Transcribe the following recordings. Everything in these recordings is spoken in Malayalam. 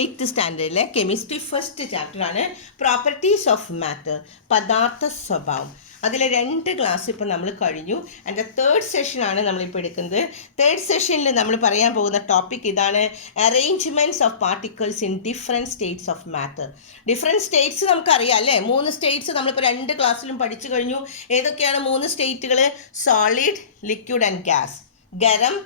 8th സ്റ്റാൻഡേർഡിലെ കെമിസ്ട്രി ഫസ്റ്റ് ചാപ്റ്ററാണ് പ്രോപ്പർട്ടീസ് ഓഫ് മാറ്റർ, പദാർത്ഥ സ്വഭാവം. അതിലെ 2 ക്ലാസ് ഇപ്പോൾ നമ്മൾ കഴിഞ്ഞു. അതിൻ്റെ 3rd സെഷനാണ് നമ്മളിപ്പോൾ എടുക്കുന്നത്. 3rd സെഷനിൽ നമ്മൾ പറയാൻ പോകുന്ന ടോപ്പിക് ഇതാണ്: arrangements of particles in different States of matter. Different States നമുക്കറിയാം അല്ലേ? 3 സ്റ്റേറ്റ്സ് നമ്മളിപ്പോൾ 2 ക്ലാസ്സിലും പഠിച്ചു കഴിഞ്ഞു. ഏതൊക്കെയാണ് 3 സ്റ്റേറ്റുകൾ? Solid, liquid and gas. ഖരം,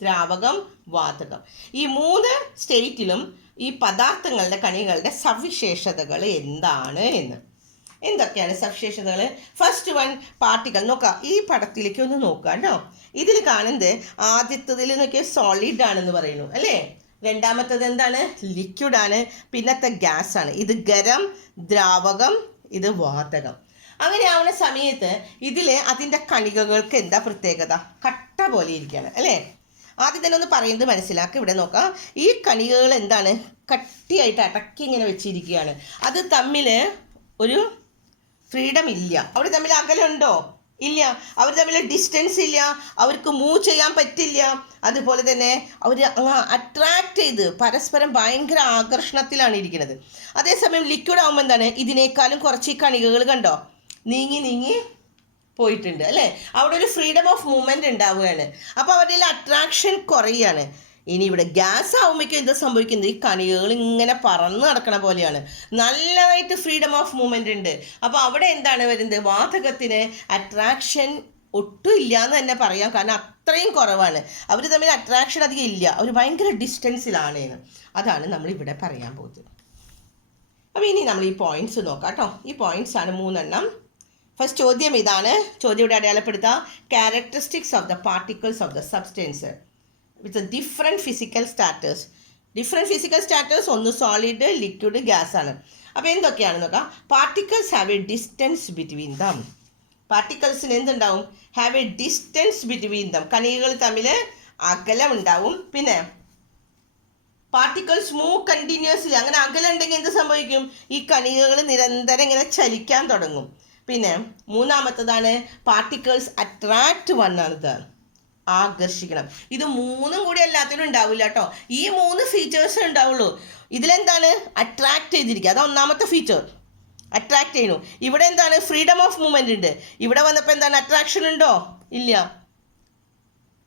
ദ്രാവകം, വാതകം. ഈ 3 സ്റ്റേറ്റിലും ഈ പദാർത്ഥങ്ങളുടെ കണികളുടെ സവിശേഷതകൾ എന്താണ് എന്ന്. എന്തൊക്കെയാണ് സവിശേഷതകൾ? First one, particle. നോക്കാം, ഈ പടത്തിലേക്ക് ഒന്ന് നോക്കുക കേട്ടോ. ഇതിൽ കാണുന്നത് ആദ്യത്തതിൽ നോക്കിയാൽ സോളിഡ് ആണെന്ന് പറയുന്നു അല്ലേ? രണ്ടാമത്തത് എന്താണ്? ലിക്വിഡ് ആണ്. പിന്നത്തെ ഗ്യാസ് ആണ്. ഇത് ഖരം, ദ്രാവകം, ഇത് വാതകം. അങ്ങനെ ആവുന്ന സമയത്ത് ഇതിൽ അതിൻ്റെ കണികകൾക്ക് എന്താ പ്രത്യേകത? കട്ട പോലെ ഇരിക്കുകയാണ് അല്ലേ? ആദ്യം തന്നെ ഒന്ന് പറയുന്നത് മനസ്സിലാക്കുക. ഇവിടെ നോക്കാം, ഈ കണികകൾ എന്താണ്? കട്ടിയായിട്ട് അടക്കി ഇങ്ങനെ വെച്ചിരിക്കുകയാണ്. അത് തമ്മിൽ ഒരു ഫ്രീഡം ഇല്ല. അവർ തമ്മിൽ അകലുണ്ടോ? ഇല്ല. അവർ തമ്മിൽ ഡിസ്റ്റൻസ് ഇല്ല. അവർക്ക് മൂവ് ചെയ്യാൻ പറ്റില്ല. അതുപോലെ തന്നെ അവർ അട്രാക്റ്റ് ചെയ്ത് പരസ്പരം ഭയങ്കര ആകർഷണത്തിലാണ് ഇരിക്കുന്നത്. അതേസമയം ലിക്വിഡ് ആകുമ്പോൾ എന്താണ്? ഇതിനേക്കാളും കുറച്ച് ഈ കണികകൾ കണ്ടോ നീങ്ങി നീങ്ങി പോയിട്ടുണ്ട് അല്ലേ? അവിടെ ഒരു ഫ്രീഡം ഓഫ് മൂവ്മെൻറ്റ് ഉണ്ടാവുകയാണ്. അപ്പോൾ അവരുടെ അട്രാക്ഷൻ കുറയാണ്. ഇനി ഇവിടെ ഗ്യാസ് ആകുമ്പോഴേക്കും എന്താ സംഭവിക്കുന്നത്? ഈ കണികകൾ ഇങ്ങനെ പറന്ന് നടക്കണ പോലെയാണ്. നല്ലതായിട്ട് ഫ്രീഡം ഓഫ് മൂവ്മെൻ്റ് ഉണ്ട്. അപ്പോൾ അവിടെ എന്താണ് വരുന്നത്? വാതകത്തിന് അട്രാക്ഷൻ ഒട്ടും ഇല്ല എന്ന് തന്നെ പറയാം. കാരണം അത്രയും കുറവാണ്. അവർ തമ്മിൽ അട്രാക്ഷൻ അധികം ഇല്ല. അവർ ഭയങ്കര ഡിസ്റ്റൻസിലാണ്. അതാണ് നമ്മളിവിടെ പറയാൻ പോകുന്നത്. അപ്പോൾ ഇനി നമ്മൾ ഈ പോയിൻറ്റ്സ് നോക്കാം കേട്ടോ. ഈ പോയിൻറ്റ്സ് ആണ് 3 എണ്ണം. ഫസ്റ്റ് ചോദ്യം ഇതാണ്. ചോദ്യം ഇവിടെ അടയാളപ്പെടുത്താം: characteristics of the particles of the substance with different physical status. Different physical status ഒന്ന് സോളിഡ്, ലിക്വിഡ്, ഗ്യാസ് ആണ്. അപ്പോൾ എന്തൊക്കെയാണെന്ന് നോക്കാം. Particles have a distance between them. പാർട്ടിക്കിൾസിന് എന്തുണ്ടാവും? Have a distance between them. കണികകൾ തമ്മിൽ അകലം ഉണ്ടാവും. പിന്നെ പാർട്ടിക്കിൾസ് മൂവ് കണ്ടിന്യൂസ്ലി. അങ്ങനെ അകലം ഉണ്ടെങ്കിൽ എന്ത് സംഭവിക്കും? ഈ കണികകൾ നിരന്തരം ഇങ്ങനെ ചലിക്കാൻ തുടങ്ങും. പിന്നെ മൂന്നാമത്തതാണ് പാർട്ടിക്കിൾസ് അട്രാക്റ്റ് വൺ അനദർ. ആകർഷിക്കണം. ഇത് 3ഉം കൂടി എല്ലാത്തിനും ഉണ്ടാവില്ല കേട്ടോ. ഈ 3 ഫീച്ചേഴ്സ് ഉണ്ടാവുള്ളൂ. ഇതിലെന്താണ്? അട്രാക്റ്റ് ചെയ്തിരിക്കുക. അത് ഒന്നാമത്തെ ഫീച്ചർ, അട്രാക്റ്റ് ചെയ്യുന്നു. ഇവിടെ എന്താണ്? ഫ്രീഡം ഓഫ് മൂവ്മെൻ്റ് ഉണ്ട്. ഇവിടെ വന്നപ്പോൾ എന്താണ്? അട്രാക്ഷൻ ഉണ്ടോ? ഇല്ല.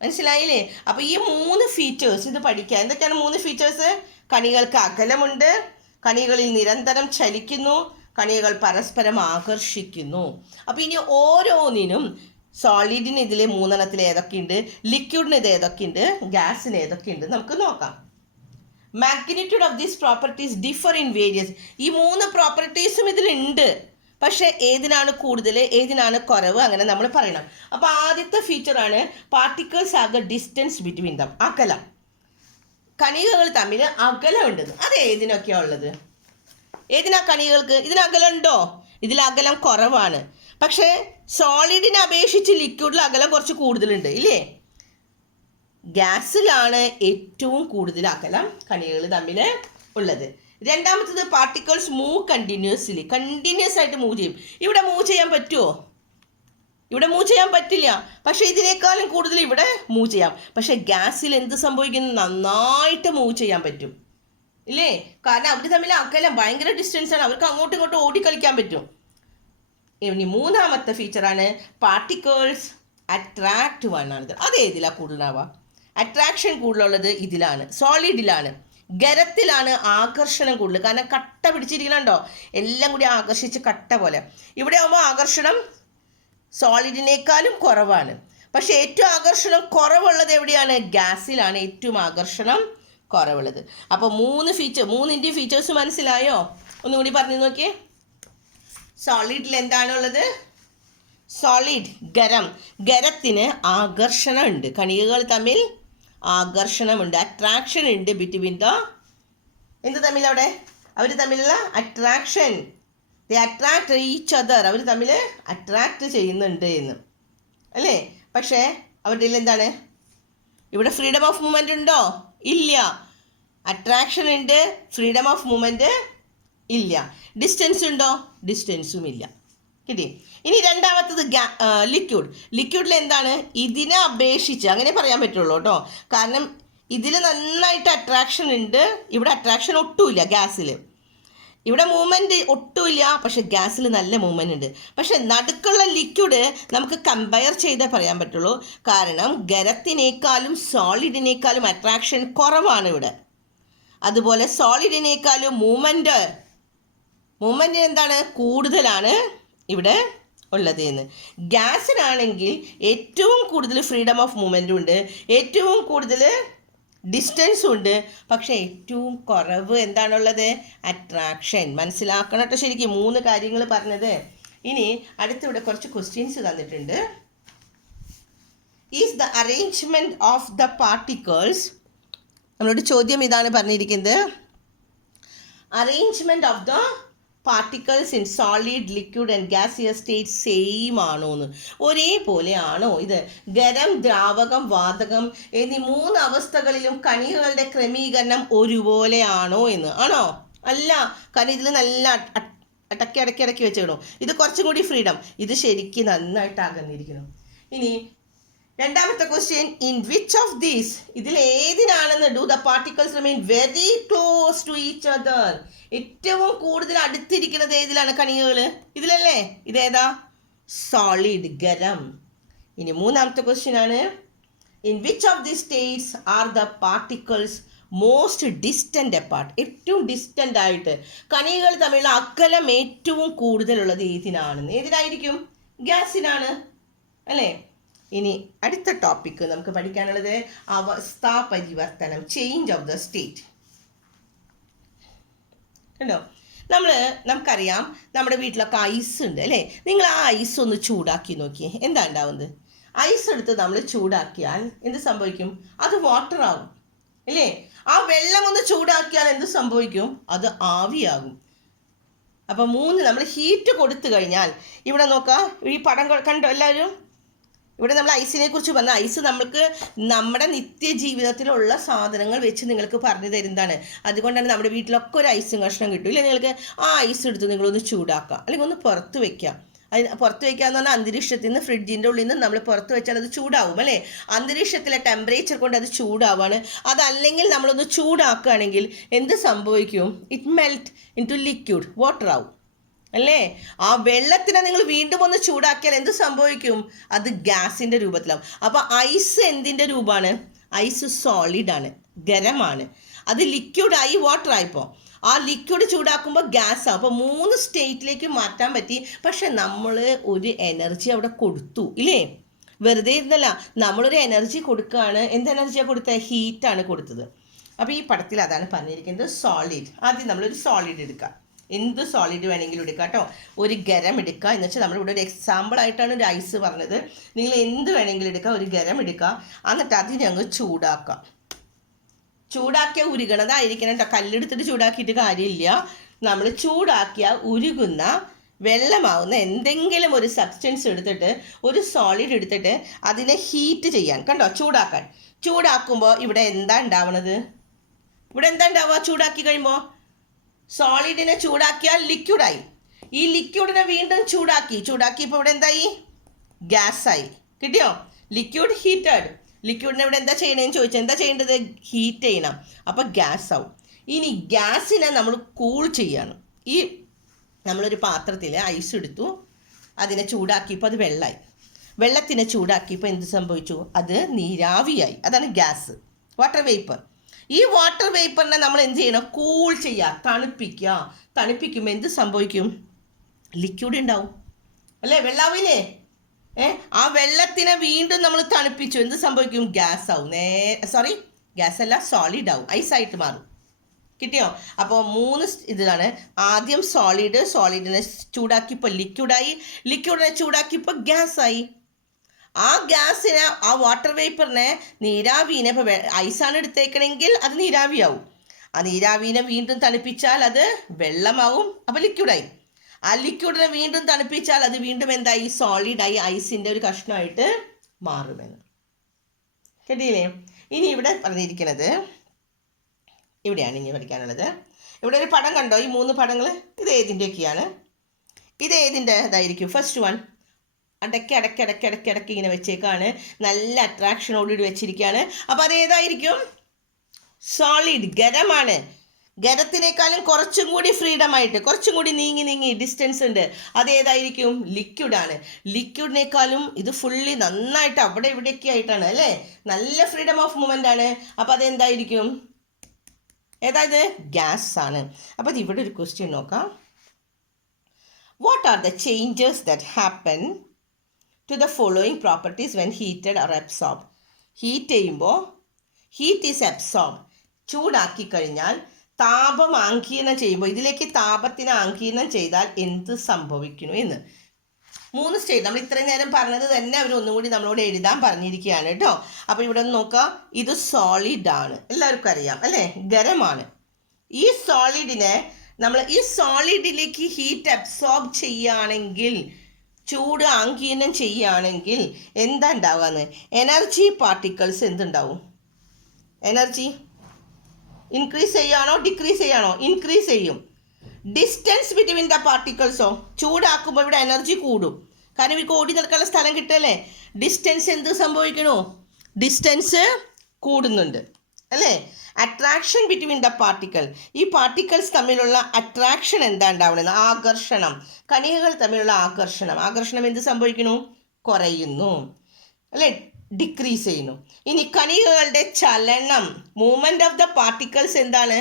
മനസ്സിലായില്ലേ? അപ്പോൾ ഈ 3 ഫീച്ചേഴ്സ് ഇത് പഠിക്കുക. എന്തൊക്കെയാണ് 3 ഫീച്ചേഴ്സ്? കണികൾക്ക് അകലമുണ്ട്, കണികളിൽ നിരന്തരം ചലിക്കുന്നു, കണികകൾ പരസ്പരം ആകർഷിക്കുന്നു. അപ്പോൾ ഇനി ഓരോന്നിനും സോളിഡിന് ഇതിൽ 3 എണ്ണത്തിൽ ഏതൊക്കെയുണ്ട്, ലിക്വിഡിന് ഇത് ഏതൊക്കെയുണ്ട്, ഗ്യാസിന് ഏതൊക്കെയുണ്ട് നമുക്ക് നോക്കാം. Magnitude of these properties differ in various. ഈ 3 പ്രോപ്പർട്ടീസും ഇതിലുണ്ട്. പക്ഷേ ഏതിനാണ് കൂടുതൽ, ഏതിനാണ് കുറവ്, അങ്ങനെ നമ്മൾ പറയണം. അപ്പോൾ ആദ്യത്തെ ഫീച്ചറാണ് particles have the distance between them. അകലം. കണികകൾ തമ്മിൽ അകലം ഉണ്ടെന്ന്. അത് ഏതിനൊക്കെയാണ് ഉള്ളത്? ഏതിനാ കണികൾക്ക്? ഇതിന് അകലമുണ്ടോ? ഇതിൽ അകലം കുറവാണ്. പക്ഷേ സോളിഡിനെ അപേക്ഷിച്ച് ലിക്വിഡിൽ അകലം കുറച്ച് കൂടുതലുണ്ട് ഇല്ലേ? ഗ്യാസിലാണ് ഏറ്റവും കൂടുതൽ അകലം കണികകൾ തമ്മിൽ ഉള്ളത്. രണ്ടാമത്തത് പാർട്ടിക്കിൾസ് മൂവ് കണ്ടിന്യൂസ്ലി. കണ്ടിന്യൂസ് ആയിട്ട് മൂവ് ചെയ്യും. ഇവിടെ മൂവ് ചെയ്യാൻ പറ്റുമോ? ഇവിടെ മൂവ് ചെയ്യാൻ പറ്റില്ല. പക്ഷേ ഇതിനേക്കാളും കൂടുതൽ ഇവിടെ മൂവ് ചെയ്യാം. പക്ഷേ ഗ്യാസിൽ എന്ത് സംഭവിക്കുന്നു? നന്നായിട്ട് മൂവ് ചെയ്യാൻ പറ്റും ഇല്ലേ? കാരണം അവർ തമ്മിൽ അകലം ഭയങ്കര ഡിസ്റ്റൻസ് ആണ്. അവർക്ക് അങ്ങോട്ടും ഇങ്ങോട്ടും ഓടിക്കളിക്കാൻ പറ്റും. ഇനി മൂന്നാമത്തെ ഫീച്ചറാണ് പാർട്ടിക്കിൾസ് അട്രാക്റ്റ് വൺ ആണ്. അത് ഏതിലാണ് കൂടുതലാവുക? അട്രാക്ഷൻ കൂടുതലുള്ളത് ഇതിലാണ്, സോളിഡിലാണ്. ഖരത്തിലാണ് ആകർഷണം കൂടുതൽ. കാരണം കട്ട പിടിച്ചിരിക്കണുണ്ടോ? എല്ലാം കൂടി ആകർഷിച്ച് കട്ട പോലെ. ഇവിടെ ആകുമ്പോൾ ആകർഷണം സോളിഡിനേക്കാളും കുറവാണ്. പക്ഷേ ഏറ്റവും ആകർഷണം കുറവുള്ളത് എവിടെയാണ്? ഗ്യാസിലാണ് ഏറ്റവും ആകർഷണം കുറവുള്ളത്. അപ്പോൾ 3 ഫീച്ചേഴ്സ് മനസ്സിലായോ? ഒന്നുകൂടി പറഞ്ഞു നോക്കിയേ. സോളിഡിൽ എന്താണുള്ളത്? സോളിഡ് ഖരം. ഖരത്തിന് ആകർഷണം ഉണ്ട്. കണികകൾ തമ്മിൽ ആകർഷണമുണ്ട്, അട്രാക്ഷൻ ഉണ്ട് ബിറ്റ്വീൻ ദ എന്ത് തമ്മിൽ? അവിടെ അവർ തമ്മിലുള്ള അട്രാക്ഷൻ. ദേ അട്രാക്ട് ഈച്ച് അതർ. അവർ തമ്മിൽ അട്രാക്റ്റ് ചെയ്യുന്നുണ്ട് എന്ന് അല്ലേ? പക്ഷേ അവരുടെ എന്താണ്? ഇവിടെ ഫ്രീഡം ഓഫ് മൂവ്മെൻ്റ് ഉണ്ടോ? ഇല്ല. അട്രാക്ഷൻ ഉണ്ട്, ഫ്രീഡം ഓഫ് മൂവ്മെൻറ്റ് ഇല്ല. ഡിസ്റ്റൻസ് ഉണ്ടോ? ഡിസ്റ്റൻസും ഇല്ല. കിട്ടി. ഇനി രണ്ടാമത്തത് ലിക്വിഡ്. ലിക്വിഡിൽ എന്താണ്? ഇതിനെ അപേക്ഷിച്ച് അങ്ങനെ പറയാൻ പറ്റുള്ളൂ കേട്ടോ. കാരണം ഇതിൽ നന്നായിട്ട് അട്രാക്ഷൻ ഉണ്ട്, ഇവിടെ അട്രാക്ഷൻ ഒട്ടുമില്ല ഗ്യാസിൽ. ഇവിടെ മൂവ്മെൻറ്റ് ഒട്ടുമില്ല, പക്ഷെ ഗ്യാസിൽ നല്ല മൂവ്മെൻ്റ് ഉണ്ട്. പക്ഷെ നടുക്കുള്ള ലിക്വിഡ് നമുക്ക് കമ്പയർ ചെയ്തേ പറയാൻ പറ്റുള്ളൂ. കാരണം ഖരത്തിനേക്കാളും സോളിഡിനേക്കാളും അട്രാക്ഷൻ കുറവാണ് ഇവിടെ. അതുപോലെ സോളിഡിനേക്കാളും മൂവ്മെൻറ്റ് എന്താണ് കൂടുതലാണ് ഇവിടെ ഉള്ളത് എന്ന്. ഗ്യാസിനാണെങ്കിൽ ഏറ്റവും കൂടുതൽ ഫ്രീഡം ഓഫ് മൂവ്മെൻറ്റും ഉണ്ട്, ഏറ്റവും കൂടുതൽ ഡിസ്റ്റൻസും ഉണ്ട്, പക്ഷേ ഏറ്റവും കുറവ് എന്താണുള്ളത്? അട്രാക്ഷൻ. മനസ്സിലാക്കണം കേട്ടോ ശരിക്കും 3 കാര്യങ്ങൾ പറഞ്ഞത്. ഇനി അടുത്തിവിടെ കുറച്ച് ക്വസ്റ്റ്യൻസ് തന്നിട്ടുണ്ട്. Is the arrangement of the particles, നമ്മളോട് ചോദ്യം ഇതാണ് പറഞ്ഞിരിക്കുന്നത്, arrangement of the particles in solid, liquid and gaseous state same ആണോ എന്ന്. ഒരേപോലെ ആണോ ഇത്? ഖരം, ദ്രാവകം, വാതകം എന്നീ 3 അവസ്ഥകളിലും കണികകളുടെ ക്രമീകരണം ഒരുപോലെ ആണോ എന്ന്. ആണോ? അല്ല. കാരണം ഇതിൽ നല്ല അടക്കി വെച്ചിടണം. ഇത് കുറച്ചും കൂടി ഫ്രീഡം, ഇത് ശരിക്കും നന്നായിട്ട് അകന്നിരിക്കണം. ഇനി രണ്ടാമത്തെ question, in which of these, ഇതിൽ ഏതിനാണെന്ന് do the particles remain very close to each other, ഏറ്റവും കൂടുതൽ അടുത്തിരിക്കുന്നത് ഏതിലാണ് കണികകൾ? ഇതിലല്ലേ? ഇതേതാ? സോളിഡ്, ഖരം. ഇനി മൂന്നാമത്തെ ക്വസ്റ്റ്യൻ ആണ്, in which of the states are the particles most distant apart, ഏറ്റവും ഡിസ്റ്റൻ്റ് ആയിട്ട് കണികകൾ തമ്മിലുള്ള അകലം ഏറ്റവും കൂടുതലുള്ളത് ഏതിനാണെന്ന്. ഏതിനായിരിക്കും? ഗ്യാസിനാണ് അല്ലേ? ഇനി അടുത്ത ടോപ്പിക്ക് നമുക്ക് പഠിക്കാനുള്ളത് അവസ്ഥാ പരിവർത്തനം, ചേഞ്ച് ഓഫ് ദ സ്റ്റേറ്റ്. കണ്ടോ, നമുക്കറിയാം നമ്മുടെ വീട്ടിലൊക്കെ ഐസ് ഉണ്ട് അല്ലേ? നിങ്ങൾ ആ ഐസ് ഒന്ന് ചൂടാക്കി നോക്കിയേ, എന്താ ഉണ്ടാവുന്നത്? ഐസ് എടുത്ത് നമ്മൾ ചൂടാക്കിയാൽ എന്ത് സംഭവിക്കും? അത് വാട്ടർ ആകും അല്ലേ? ആ വെള്ളം ഒന്ന് ചൂടാക്കിയാൽ എന്ത് സംഭവിക്കും? അത് ആവിയാകും. അപ്പം നമ്മൾ ഹീറ്റ് കൊടുത്തു കഴിഞ്ഞാൽ, ഇവിടെ നോക്കാം, ഈ പടം കണ്ടോ എല്ലാവരും? ഇവിടെ നമ്മൾ ഐസിനെ കുറിച്ച് പറഞ്ഞ, ഐസ് നമ്മൾക്ക് നമ്മുടെ നിത്യജീവിതത്തിലുള്ള സാധനങ്ങൾ വെച്ച് നിങ്ങൾക്ക് പറഞ്ഞു തരുന്നതാണ്. അതുകൊണ്ടാണ് നമ്മുടെ വീട്ടിലൊക്കെ ഒരു ഐസും കഷ്ണം കിട്ടും ഇല്ലേ? നിങ്ങൾക്ക് ആ ഐസ് എടുത്ത് നിങ്ങളൊന്ന് ചൂടാക്കാം, അല്ലെങ്കിൽ ഒന്ന് പുറത്ത് വയ്ക്കാം. പുറത്ത് വയ്ക്കുക എന്ന് പറഞ്ഞാൽ അന്തരീക്ഷത്തിൽ നിന്ന്, ഫ്രിഡ്ജിൻ്റെ ഉള്ളിൽ നിന്ന് നമ്മൾ പുറത്ത് വെച്ചാൽ അത് ചൂടാവും അല്ലേ? അന്തരീക്ഷത്തിലെ ടെമ്പറേച്ചർ കൊണ്ട് അത് ചൂടാവാണ്. അതല്ലെങ്കിൽ നമ്മളൊന്ന് ചൂടാക്കുകയാണെങ്കിൽ എന്ത് സംഭവിക്കും? It melt in to liquid, water ആവും അല്ലേ? ആ വെള്ളത്തിനെ നിങ്ങൾ വീണ്ടും ഒന്ന് ചൂടാക്കിയാൽ എന്ത് സംഭവിക്കും? അത് ഗ്യാസിൻ്റെ രൂപത്തിലാവും. അപ്പോൾ ഐസ് എന്തിൻ്റെ രൂപമാണ്? ഐസ് സോളിഡാണ്, ഖരമാണ്. അത് ലിക്വിഡായി വാട്ടറായിപ്പോൾ ആ ലിക്വിഡ് ചൂടാക്കുമ്പോൾ ഗ്യാസ് ആവും. അപ്പോൾ 3 സ്റ്റേറ്റിലേക്ക് മാറ്റാൻ പറ്റി. പക്ഷെ നമ്മൾ ഒരു എനർജി അവിടെ കൊടുത്തു ഇല്ലേ? വെറുതെ ഇരുന്നല്ല, നമ്മളൊരു എനർജി കൊടുക്കുകയാണ്. എന്ത് എനർജിയാണ് കൊടുത്തത്? ഹീറ്റാണ് കൊടുത്തത്. അപ്പോൾ ഈ പടത്തിൽ അതാണ് പറഞ്ഞിരിക്കുന്നത്, സോളിഡ്. ആദ്യം നമ്മളൊരു സോളിഡ് എടുക്കുക, എന്ത് സോളിഡ് വേണമെങ്കിലും എടുക്കുക കേട്ടോ. ഒരു ഖരം എടുക്കുക, എന്ന് വെച്ചാൽ നമ്മളിവിടെ ഒരു എക്സാമ്പിൾ ആയിട്ടാണ് ഒരു ഐസ് പറഞ്ഞത്. നിങ്ങൾ എന്ത് വേണമെങ്കിലും എടുക്കുക, ഒരു ഖരം എടുക്കുക, എന്നിട്ട് അതിനെ അങ്ങ് ചൂടാക്കുക. ചൂടാക്കിയ ഉരുകണതായിരിക്കണം കേട്ടോ, കല്ലെടുത്തിട്ട് ചൂടാക്കിയിട്ട് കാര്യമില്ല. നമ്മൾ ചൂടാക്കിയ ഉരുകുന്ന വെള്ളമാവുന്ന എന്തെങ്കിലും ഒരു സബ്സ്റ്റൻസ് എടുത്തിട്ട്, ഒരു സോളിഡ് എടുത്തിട്ട് അതിനെ ഹീറ്റ് ചെയ്യാൻ, കണ്ടോ, ചൂടാക്കാൻ. ചൂടാക്കുമ്പോൾ ഇവിടെ എന്താ ഉണ്ടാവണത്? ഇവിടെ എന്താ ഉണ്ടാവുക? ചൂടാക്കി കഴിയുമ്പോൾ സോളിഡിനെ ചൂടാക്കിയാൽ ലിക്വിഡായി. ഈ ലിക്വിഡിനെ വീണ്ടും ചൂടാക്കിയപ്പോൾ ഇവിടെ എന്തായി? ഗ്യാസായി. കിട്ടിയോ? Liquid heated. ലിക്വിഡിനെ ഇവിടെ എന്താ ചെയ്യണമെന്ന് ചോദിച്ചാൽ എന്താ ചെയ്യേണ്ടത്? ഹീറ്റ് ചെയ്യണം. അപ്പോൾ ഗ്യാസ് ആവും. ഇനി ഗ്യാസിനെ നമ്മൾ കൂൾ ചെയ്യാണ്. ഈ നമ്മളൊരു പാത്രത്തിൽ ഐസ് എടുത്തു, അതിനെ ചൂടാക്കിയപ്പോൾ അത് വെള്ളമായി. വെള്ളത്തിനെ ചൂടാക്കിയപ്പോൾ എന്ത് സംഭവിച്ചു? അത് നീരാവിയായി. അതാണ് ഗ്യാസ്, വാട്ടർ വേപ്പർ. ഈ വാട്ടർ വേപ്പറിനെ നമ്മൾ എന്ത് ചെയ്യണം? കൂൾ ചെയ്യുക, തണുപ്പിക്കുക. തണുപ്പിക്കുമ്പോൾ എന്ത് സംഭവിക്കും? ലിക്വിഡ് ഉണ്ടാവും അല്ലേ? വെള്ളാവില്ലേ? ആ വെള്ളത്തിനെ വീണ്ടും നമ്മൾ തണുപ്പിച്ചു, എന്ത് സംഭവിക്കും? ഗ്യാസ് ആവും. ഗ്യാസ് അല്ല, സോളിഡ് ആവും, ഐസായിട്ട് മാറും. കിട്ടിയോ? അപ്പോൾ 3 ഇതാണ്. ആദ്യം സോളിഡിനെ ചൂടാക്കിയപ്പോൾ ലിക്വിഡായി, ലിക്വിഡിനെ ചൂടാക്കിയപ്പോൾ ഗ്യാസായി. ആ ഗ്യാസിനെ, ആ വാട്ടർ വേപ്പറിനെ, നീരാവീനെ, ഇപ്പോൾ ഐസാണ് എടുത്തേക്കണമെങ്കിൽ അത് നീരാവിയാവും. ആ നീരാവീനെ വീണ്ടും തണുപ്പിച്ചാൽ അത് വെള്ളമാവും, അപ്പോൾ ലിക്വിഡായി. ആ ലിക്വിഡിനെ വീണ്ടും തണുപ്പിച്ചാൽ അത് വീണ്ടും എന്തായി? സോളിഡായി, ഐസിൻ്റെ ഒരു കഷ്ണമായിട്ട് മാറുമെന്ന്. കേട്ടില്ലേ? ഇനി ഇവിടെ പറഞ്ഞിരിക്കുന്നത്, ഇവിടെയാണ് ഇനി പഠിക്കാനുള്ളത്. ഇവിടെ ഒരു പടം കണ്ടോ? ഈ 3 പടങ്ങൾ, ഇത് ഏതിൻ്റെയൊക്കെയാണ്? ഇത് ഏതിൻ്റെതായിരിക്കും? ഫസ്റ്റ് വൺ ഇടയ്ക്ക് ഇങ്ങനെ വെച്ചേക്കാണ്, നല്ല അട്രാക്ഷനോടുകൂടി വെച്ചിരിക്കുകയാണ്. അപ്പോൾ അത് ഏതായിരിക്കും? സോളിഡ് ഖരമാണ്. ഖരത്തിനേക്കാളും കുറച്ചും കൂടി ഫ്രീഡം ആയിട്ട് കുറച്ചും കൂടി നീങ്ങി ഡിസ്റ്റൻസ് ഉണ്ട്. അതേതായിരിക്കും? ലിക്വിഡാണ്. ലിക്വിഡിനേക്കാളും ഇത് ഫുള്ളി നന്നായിട്ട് അവിടെ ഇവിടെയൊക്കെ ആയിട്ടാണ് അല്ലേ, നല്ല ഫ്രീഡം ഓഫ് മൂവ്മെൻ്റ് ആണ്. അപ്പോൾ അതെന്തായിരിക്കും? ഏതായത്? ഗ്യാസ് ആണ്. അപ്പോൾ അത് ഇവിടെ ഒരു ക്വസ്റ്റ്യൻ നോക്കാം. What are the changes that happen to the following properties when heated or absorb? Heat ചെയ്യുമ്പോൾ ഹീറ്റ് ഈസ് അബ്സോർബ്, ചൂടാക്കി കഴിഞ്ഞാൽ താപം ആങ്കീരണം ചെയ്യുമ്പോൾ ഇതിലേക്ക് താപത്തിനെ ആങ്കീരണം ചെയ്താൽ എന്ത് സംഭവിക്കുന്നു എന്ന് 3 സ്റ്റേറ്റ് നമ്മൾ ഇത്രയും നേരം പറഞ്ഞത് തന്നെ അവർ ഒന്നുകൂടി നമ്മളോട് എഴുതാൻ പറഞ്ഞിരിക്കുകയാണ് കേട്ടോ. അപ്പോൾ ഇവിടെ ഒന്ന് നോക്കാം. ഇത് സോളിഡ് ആണ്, എല്ലാവർക്കും അറിയാം അല്ലേ, ഖരമാണ്. ഈ സോളിഡിനെ നമ്മൾ ഈ സോളിഡിലേക്ക് ഹീറ്റ് അബ്സോർബ് ചെയ്യുകയാണെങ്കിൽ, ചൂട് ആങ്കീരണം ചെയ്യുകയാണെങ്കിൽ എന്താ ഉണ്ടാവുകയെന്ന്? എനർജി പാർട്ടിക്കിൾസ് എന്തുണ്ടാവും? എനർജി ഇൻക്രീസ് ചെയ്യുകയാണോ ഡിക്രീസ് ചെയ്യുകയാണോ? ഇൻക്രീസ് ചെയ്യും. ഡിസ്റ്റൻസ് ബിറ്റ്വീൻ ദ പാർട്ടിക്കിൾസോ? ചൂടാക്കുമ്പോൾ ഇവിടെ എനർജി കൂടും, കാരണം ഇവർക്ക് ഓടി നടക്കാനുള്ള സ്ഥലം കിട്ടല്ലേ. ഡിസ്റ്റൻസ് എന്ത് സംഭവിക്കണോ? ഡിസ്റ്റൻസ് കൂടുന്നുണ്ട് അല്ലേ. അട്രാക്ഷൻ ബിറ്റ്വീൻ ദ പാർട്ടിക്കിൾ, ഈ പാർട്ടിക്കിൾസ് തമ്മിലുള്ള അട്രാക്ഷൻ എന്താ ഉണ്ടാവുന്നത്? ആകർഷണം. കണികകൾ തമ്മിലുള്ള ആകർഷണം എന്ത് സംഭവിക്കുന്നു? കുറയുന്നു അല്ലേ, ഡിക്രീസ് ചെയ്യുന്നു. ഇനി കണികകളുടെ ചലനം, മൂവ്മെന്റ് ഓഫ് ദ പാർട്ടിക്കിൾസ് എന്താണ്?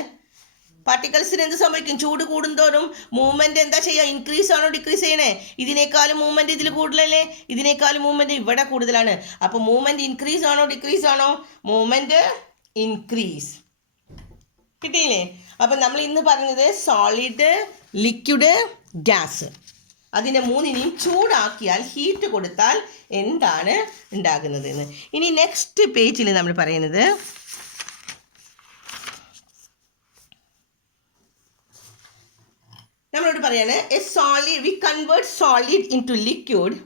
പാർട്ടിക്കിൾസിന് എന്ത് സംഭവിക്കും? ചൂട് കൂടുന്തോറും മൂവ്മെന്റ് എന്താ ചെയ്യുക? ഇൻക്രീസ് ആണോ ഡിക്രീസ് ചെയ്യണേ? ഇതിനേക്കാളും മൂവ്മെന്റ് ഇതിൽ കൂടുതലല്ലേ, ഇതിനേക്കാളും മൂവ്മെന്റ് ഇവിടെ കൂടുതലാണ്. അപ്പോൾ മൂവ്മെന്റ് ഇൻക്രീസ് ആണോ ഡിക്രീസ് ആണോ? Movement increase. കിട്ടിയില്ലേ? അപ്പം നമ്മൾ ഇന്ന് പറഞ്ഞത് സോളിഡ്, ലിക്വിഡ്, ഗ്യാസ്. അതിനെ മൂന്നിനെയും ചൂടാക്കിയാൽ, ഹീറ്റ് കൊടുത്താൽ എന്താണ് ഉണ്ടാകുന്നത് എന്ന്. ഇനി നെക്സ്റ്റ് പേജിൽ നമ്മൾ പറയുന്നത് നമ്മളോട് പറയാണ് we convert solid in to liquid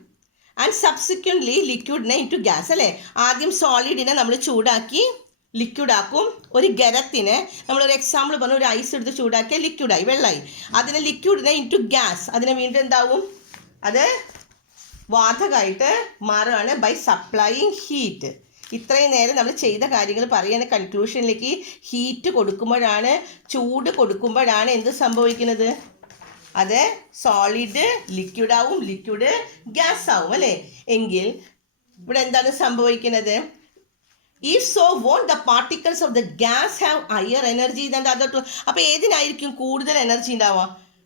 and subsequently ലിക്വിഡിനെ ഇൻ ടു ഗ്യാസ് അല്ലേ. ആദ്യം സോളിഡിനെ നമ്മൾ ചൂടാക്കി ലിക്വിഡ് ആക്കും. ഒരു ഖരത്തിന് നമ്മളൊരു എക്സാമ്പിൾ പറഞ്ഞു, ഒരു ഐസ് എടുത്ത് ചൂടാക്കിയാൽ ലിക്വിഡായി, വെള്ളമായി. അതിനെ ലിക്വിഡിനെ ഇൻ ടു ഗ്യാസ്, അതിനെ വീണ്ടും എന്താവും? അത് വാതകമായിട്ട് മാറുകയാണ് ബൈ സപ്ലൈയിങ് ഹീറ്റ്. ഇത്രയും നേരം നമ്മൾ ചെയ്ത കാര്യങ്ങൾ പറയുന്ന കൺക്ലൂഷനിലേക്ക് ഹീറ്റ് കൊടുക്കുമ്പോഴാണ്, ചൂട് കൊടുക്കുമ്പോഴാണ് എന്ത് സംഭവിക്കുന്നത്? അത് സോളിഡ് ലിക്വിഡാവും, ലിക്വിഡ് ഗ്യാസ് ആവും അല്ലേ. എങ്കിൽ ഇവിടെ എന്താണ് സംഭവിക്കുന്നത്? If so, won't the particles of the gas have higher energy than the other two? അപ്പോൾ ഏതിനായിരിക്കും കൂടുതൽ എനർജി ഉണ്ടാവുക?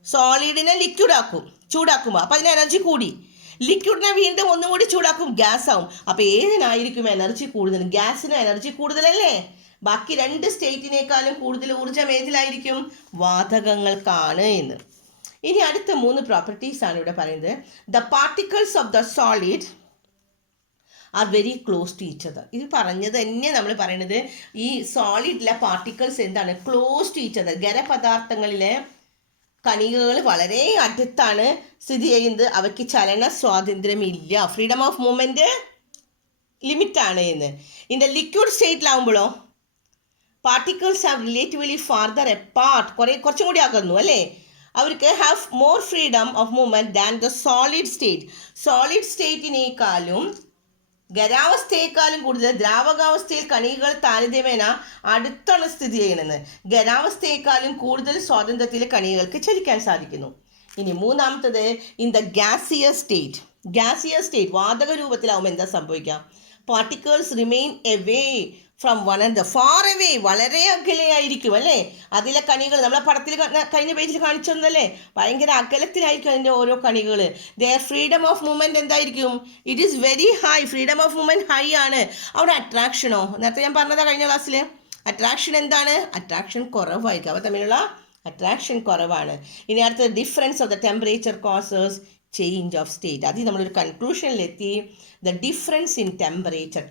സോളിഡിനെ ലിക്വിഡ് ആക്കും, ചൂടാക്കുമ്പോൾ അപ്പോൾ അതിന് എനർജി കൂടി. ലിക്വിഡിനെ വീണ്ടും ഒന്നും കൂടി ചൂടാക്കും, ഗ്യാസ് ആവും. അപ്പോൾ ഏതിനായിരിക്കും എനർജി കൂടുതൽ? ഗ്യാസിന് എനർജി കൂടുതലല്ലേ. ബാക്കി 2 സ്റ്റേറ്റിനേക്കാളും കൂടുതൽ ഊർജ്ജം ഏതിലായിരിക്കും? വാതകങ്ങൾക്കാണ് എന്ന്. ഇനി അടുത്ത 3 പ്രോപ്പർട്ടീസാണ് ഇവിടെ പറയുന്നത്. The particles of the solid are very close to each other. ഇത് പറഞ്ഞത് തന്നെ നമ്മൾ പറയുന്നത് ഈ സോളിഡിലെ പാർട്ടിക്കിൾസ് എന്താണ്? Close to each other. ഖരപദാർത്ഥങ്ങളിലെ കണികകൾ വളരെ അടുത്താണ് സ്ഥിതി ചെയ്യുന്നത്. അവയ്ക്ക് ചലന സ്വാതന്ത്ര്യമില്ല, ഫ്രീഡം ഓഫ് മൂവ്മെൻറ്റ് ലിമിറ്റാണ് എന്ന്. ഇതിൻ്റെ ലിക്വിഡ് സ്റ്റേറ്റിലാവുമ്പോഴോ particles have relatively farther apart, കുറച്ചും കൂടി അകന്നു അല്ലേ. അവർക്ക് have more freedom of movement than the solid state. Solid സ്റ്റേറ്റിനേക്കാളും ഖരാവസ്ഥയേക്കാളും കൂടുതൽ ദ്രാവകാവസ്ഥയിൽ കണികകൾ താരതമ്യേന അടുത്താണ് സ്ഥിതി ചെയ്യുന്നത്. ഖരാവസ്ഥയേക്കാളും കൂടുതൽ സ്വാതന്ത്ര്യത്തിൽ കണികൾക്ക് ചലിക്കാൻ സാധിക്കുന്നു. ഇനി മൂന്നാമത്തത് ഇൻ ദ ഗ്യാസിയസ് സ്റ്റേറ്റ് വാതക രൂപത്തിലാവുമ്പോൾ എന്താ സംഭവിക്കുക? Particles remain away from one and far away, വളരെ അകലെയായിരിക്കും അല്ലേ. അതിലെ കണികൾ നമ്മളെ പടത്തിൽ കഴിഞ്ഞ പേജിൽ കാണിച്ചതല്ലേ, ഭയങ്കര അകലത്തിലായിരിക്കും അതിൻ്റെ ഓരോ കണികൾ. ദെയർ ഫ്രീഡം ഓഫ് മൂവ്മെൻറ്റ് എന്തായിരിക്കും? It is very high. Freedom of movement high ആണ്. അവിടെ അട്രാക്ഷനോ? നേരത്തെ ഞാൻ പറഞ്ഞതാ കഴിഞ്ഞ ക്ലാസ്സിൽ. അട്രാക്ഷൻ എന്താണ്? അട്രാക്ഷൻ കുറവായിരിക്കും, അവ തമ്മിലുള്ള അട്രാക്ഷൻ കുറവാണ്. ഇനി അടുത്ത difference of the temperature causes change of state. അതിൽ നമ്മളൊരു കൺക്ലൂഷനിലെത്തി. ദ ഡിഫറൻസ് ഇൻ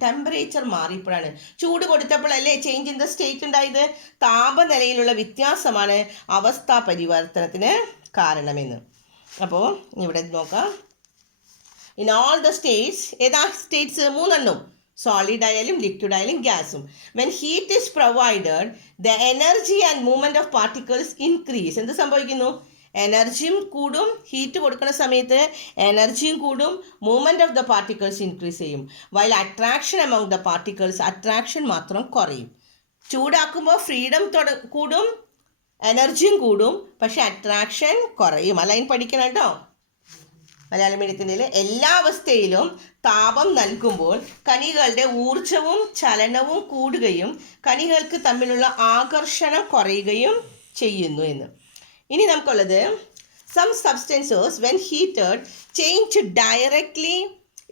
ടെമ്പറേച്ചർ മാറിയപ്പോഴാണ്, ചൂട് കൊടുത്തപ്പോഴല്ലേ ചേഞ്ച് ഇൻ ദ സ്റ്റേറ്റ് ഉണ്ടായത്. താപനിലയിലുള്ള വ്യത്യാസമാണ് അവസ്ഥാ പരിവർത്തനത്തിന് കാരണമെന്ന്. അപ്പോൾ ഇവിടെ നോക്കാം. ഇൻ ഓൾ ദ സ്റ്റേറ്റ്സ്, ഏതാ സ്റ്റേറ്റ്സ്? 3 സോളിഡ് ആയാലും ലിക്വിഡ് ആയാലും ഗ്യാസും. When heat is provided the energy and movement of particles increase. എന്ത് സംഭവിക്കുന്നു? എനർജിയും കൂടും. ഹീറ്റ് കൊടുക്കുന്ന സമയത്ത് എനർജിയും കൂടും, movement of the particles increase ചെയ്യും. While attraction among the particles, attraction മാത്രം കുറയും. ചൂടാക്കുമ്പോൾ ഫ്രീഡം കൂടും, എനർജിയും കൂടും, പക്ഷെ അട്രാക്ഷൻ കുറയും. ആ ലൈൻ പഠിക്കണം കേട്ടോ. മലയാളം മീഡിയത്തിൻ്റെ എല്ലാ അവസ്ഥയിലും താപം നൽകുമ്പോൾ കണികളുടെ ഊർജവും ചലനവും കൂടുകയും കണികൾക്ക് തമ്മിലുള്ള ആകർഷണം കുറയുകയും ചെയ്യുന്നു എന്ന്. ഇനി നമുക്കുള്ളത് some substances when heated change directly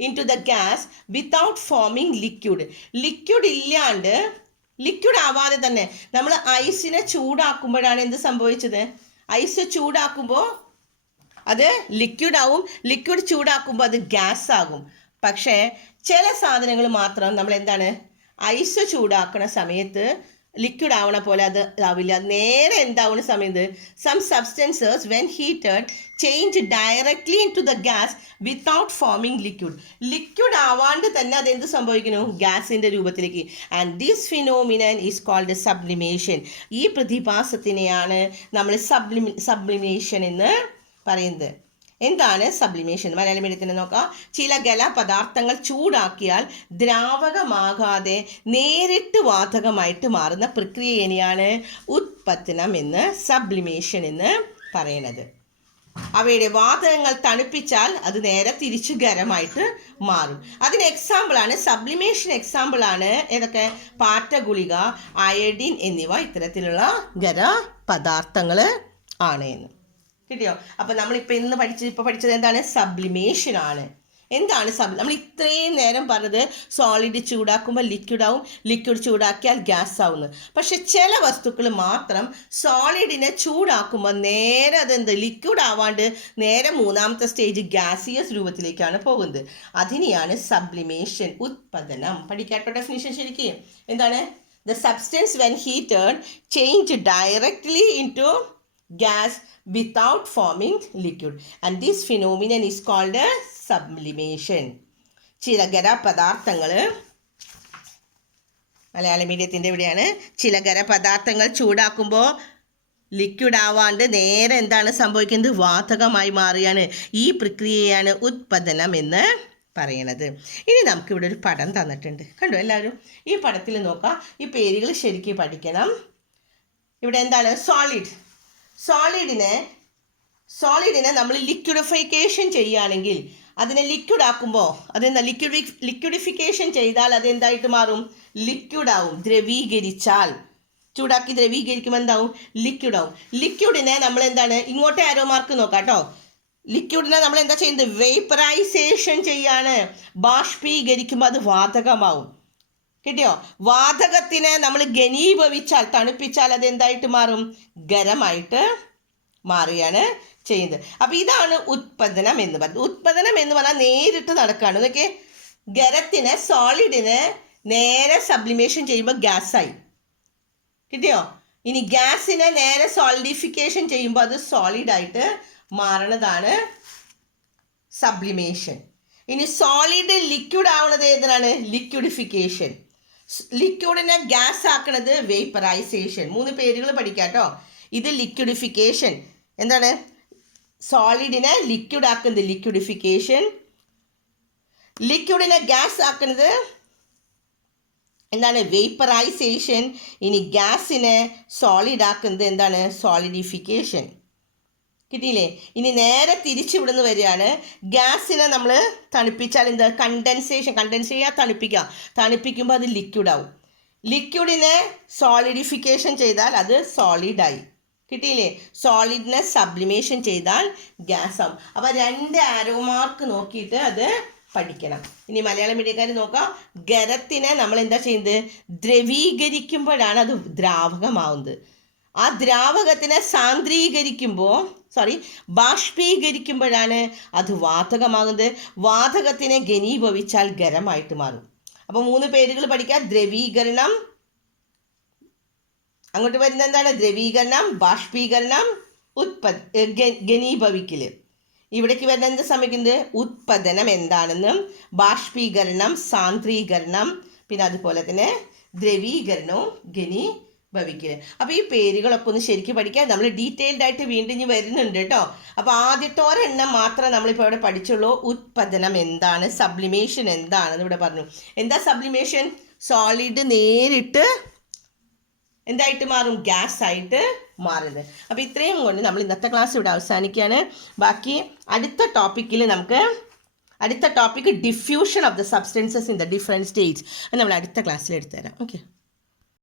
into the gas without forming liquid. Liquid ആവാതെ തന്നെ നമ്മൾ ഐസിനെ ചൂടാക്കുമ്പോഴാണ് എന്ത് സംഭവിച്ചത്? ഐസ് ചൂടാക്കുമ്പോൾ അത് ലിക്വിഡ് ആവും, ലിക്വിഡ് ചൂടാക്കുമ്പോൾ അത് ഗ്യാസ് ആകും. പക്ഷേ ചില സാധനങ്ങൾ മാത്രം നമ്മൾ എന്താണ്, ഐസ് ചൂടാക്കുന്ന സമയത്ത് ലിക്വിഡ് ആവണ പോലെ അത് ആവില്ല. നേരെ എന്താവുന്ന സമയത്ത് some substances when heated change directly into the gas without forming liquid ആവാണ്ട് തന്നെ അതെന്ത് സംഭവിക്കുന്നു? ഗ്യാസിൻ്റെ രൂപത്തിലേക്ക്. And this phenomenon is called sublimation. ഈ പ്രതിഭാസത്തിനെയാണ് നമ്മൾ സബ്ലിമേഷൻ എന്ന് പറയുന്നത്. എന്താണ് സബ്ലിമേഷൻ? മലയാളം മീഡിയത്തിന് നോക്കാം. ചില ഖരപദാർത്ഥങ്ങൾ ചൂടാക്കിയാൽ ദ്രാവകമാകാതെ നേരിട്ട് വാതകമായിട്ട് മാറുന്ന പ്രക്രിയയാണ് ഉത്പത്തനം എന്ന്, സബ്ലിമേഷൻ എന്ന് പറയുന്നത്. അവയുടെ വാതകങ്ങൾ തണുപ്പിച്ചാൽ അത് നേരെ തിരിച്ചു ഖരമായിട്ട് മാറും. അതിന് എക്സാമ്പിളാണ് സബ്ലിമേഷൻ. എക്സാമ്പിളാണ് ഏതൊക്കെ? പാറ്റ ഗുളിക, അയഡിൻ എന്നിവ ഇത്തരത്തിലുള്ള ഖരപദാർത്ഥങ്ങൾ ആണ് എന്ന്. കിട്ടിയോ? അപ്പോൾ നമ്മളിപ്പോൾ പഠിച്ചത് എന്താണ്? സബ്ലിമേഷൻ ആണ്. എന്താണ് നമ്മൾ ഇത്രയും നേരം പറഞ്ഞത് സോളിഡ് ചൂടാക്കുമ്പോൾ ലിക്വിഡ് ആവും, ലിക്വിഡ് ചൂടാക്കിയാൽ ഗ്യാസ് ആവുന്നു. പക്ഷെ ചില വസ്തുക്കൾ മാത്രം സോളിഡിനെ ചൂടാക്കുമ്പോൾ നേരെ അതെന്ത് ലിക്വിഡ് ആവാണ്ട് നേരെ മൂന്നാമത്തെ സ്റ്റേജ് ഗ്യാസിയസ് രൂപത്തിലേക്കാണ് പോകുന്നത്. അതിനെയാണ് സബ്ലിമേഷൻ, ഉത്പതനം. പഠിക്കാട്ടോ ഡെഫിനിഷൻ ശരിക്കും എന്താണ്? The substance when heated change directly into gas without forming liquid, and this phenomenon is called sublimation. ചില ഖരപദാർത്ഥങ്ങൾ, മലയാള മീഡിയത്തിൻ്റെ ഇവിടെയാണ്, ചില ഖരപദാർത്ഥങ്ങൾ ചൂടാക്കുമ്പോൾ ലിക്വിഡ് ആവാണ്ട് നേരെ എന്താണ് സംഭവിക്കുന്നത്? വാതകമായി മാറുകയാണ്. ഈ പ്രക്രിയയാണ് ഉത്പതനം എന്ന് പറയണത്. ഇനി നമുക്കിവിടെ ഒരു പടം തന്നിട്ടുണ്ട്, കണ്ടോ എല്ലാവരും? ഈ പടത്തിൽ നോക്കാം. ഈ പേരുകൾ ശരിക്കും പഠിക്കണം. ഇവിടെ എന്താണ്? സോളിഡിനെ നമ്മൾ ലിക്വിഡിഫിക്കേഷൻ ചെയ്യുകയാണെങ്കിൽ, അതിനെ ലിക്വിഡ് ആക്കുമ്പോൾ അതെന്താ ലിക്വിഡിഫിക്കേഷൻ ചെയ്താൽ അതെന്തായിട്ട് മാറും? ലിക്വിഡ് ആവും. ചൂടാക്കി ദ്രവീകരിക്കുമ്പോൾ എന്താവും? ലിക്വിഡ് ആവും. ലിക്വിഡിനെ നമ്മൾ എന്താണ്, ഇങ്ങോട്ട് ആരോ മാർക്ക് നോക്കാം കേട്ടോ. ലിക്വിഡിനെ നമ്മൾ എന്താ ചെയ്യുന്നത്? വേപ്പറൈസേഷൻ ചെയ്യാണ്. ബാഷ്പീകരിക്കുമ്പോൾ അത് വാതകമാവും. കിട്ടിയോ? വാതകത്തിനെ നമ്മൾ ഘനീഭവിച്ചാൽ, തണുപ്പിച്ചാൽ അതെന്തായിട്ട് മാറും? ഖരമായിട്ട് മാറുകയാണ് ചെയ്യുന്നത്. അപ്പം ഇതാണ് ഉത്പതനം എന്ന് പറയുന്നത്. ഉത്പതനം എന്ന് പറഞ്ഞാൽ നേരിട്ട് നടക്കുകയാണ്. ഇതൊക്കെ ഖരത്തിനെ, സോളിഡിനെ നേരെ സബ്ലിമേഷൻ ചെയ്യുമ്പോൾ ഗ്യാസായി. കിട്ടിയോ? ഇനി ഗ്യാസിനെ നേരെ സോളിഡിഫിക്കേഷൻ ചെയ്യുമ്പോൾ അത് സോളിഡായിട്ട് മാറണതാണ് സബ്ലിമേഷൻ. ഇനി സോളിഡ് ലിക്വിഡ് ആവുന്നത് ഏതാണ്? ലിക്വിഡിഫിക്കേഷൻ. ലിക്വിഡിനെ ഗ്യാസ് ആക്കണത് വേപ്പറൈസേഷൻ. 3 പേരുകൾ പഠിക്കാം കേട്ടോ. ഇത് ലിക്വിഡിഫിക്കേഷൻ. എന്താണ്? സോളിഡിനെ ലിക്വിഡ് ആക്കുന്നത് ലിക്വിഡിഫിക്കേഷൻ. ലിക്വിഡിനെ ഗ്യാസ് ആക്കുന്നത് എന്താണ്? വേപ്പറൈസേഷൻ. ഇനി ഗ്യാസിനെ സോളിഡ് ആക്കുന്നത് എന്താണ്? സോളിഡിഫിക്കേഷൻ. കിട്ടിയില്ലേ? ഇനി നേരെ തിരിച്ചിവിടുന്ന് വരികയാണ്. ഗ്യാസിനെ നമ്മൾ തണുപ്പിച്ചാൽ എന്താ? കണ്ടൻസേഷൻ ചെയ്യാൻ തണുപ്പിക്കുമ്പോൾ അത് ലിക്വിഡ് ആവും. ലിക്വിഡിനെ സോളിഡിഫിക്കേഷൻ ചെയ്താൽ അത് സോളിഡായി. കിട്ടിയില്ലേ? സോളിഡിനെ സബ്ലിമേഷൻ ചെയ്താൽ ഗ്യാസ് ആവും. അപ്പോൾ 2 ആരോ മാർക്ക് നോക്കിയിട്ട് അത് പഠിക്കണം. ഇനി മലയാളം മീഡിയക്കാർ നോക്കാം. ഖരത്തിനെ നമ്മൾ എന്താ ചെയ്യുന്നത്? ദ്രവീകരിക്കുമ്പോഴാണ് അത് ദ്രാവകമാവുന്നത്. ആ ദ്രാവകത്തിനെ ബാഷ്പീകരിക്കുമ്പോഴാണ് അത് വാതകമാകുന്നത്. വാതകത്തിനെ ഘനീഭവിച്ചാൽ ഖരമായിട്ട് മാറും. അപ്പോൾ 3 പേരുകൾ പഠിക്കാം. ദ്രവീകരണം, അങ്ങോട്ട് വരുന്ന എന്താണ്? ദ്രവീകരണം, ബാഷ്പീകരണം, ഘനീഭവിക്കൽ. ഇവിടേക്ക് വരുന്ന എന്ത് സംഭവിക്കുന്നത്? ഉത്പതനം എന്താണെന്നും, ബാഷ്പീകരണം, സാന്ദ്രീകരണം, പിന്നെ അതുപോലെ തന്നെ ദ്രവീകരണവും ഘനീഭവിക്കൽ. അപ്പോൾ ഈ പേരുകളൊക്കെ ഒന്ന് ശരിക്കും പഠിക്കാൻ നമ്മൾ ഡീറ്റെയിൽഡ് ആയിട്ട് വീണ്ടും ഇനി വരുന്നുണ്ട് കേട്ടോ. അപ്പോൾ ആദ്യത്തെ ഒരെണ്ണം മാത്രമേ നമ്മളിപ്പോൾ ഇവിടെ പഠിച്ചുള്ളൂ. ഉത്പതനം എന്താണ്, സബ്ലിമേഷൻ എന്താണെന്ന് ഇവിടെ പറഞ്ഞു. എന്താ സബ്ലിമേഷൻ? സോളിഡ് നേരിട്ട് എന്തായിട്ട് മാറും? ഗ്യാസ് ആയിട്ട് മാറുന്നത്. അപ്പോൾ ഇത്രയും കൊണ്ട് നമ്മൾ ഇന്നത്തെ ക്ലാസ് ഇവിടെ അവസാനിക്കുകയാണ്. ബാക്കി അടുത്ത ടോപ്പിക്കിൽ നമുക്ക് diffusion of the substances in the different States നമ്മൾ അടുത്ത ക്ലാസ്സിൽ എടുത്തു തരാം. ഓക്കെ.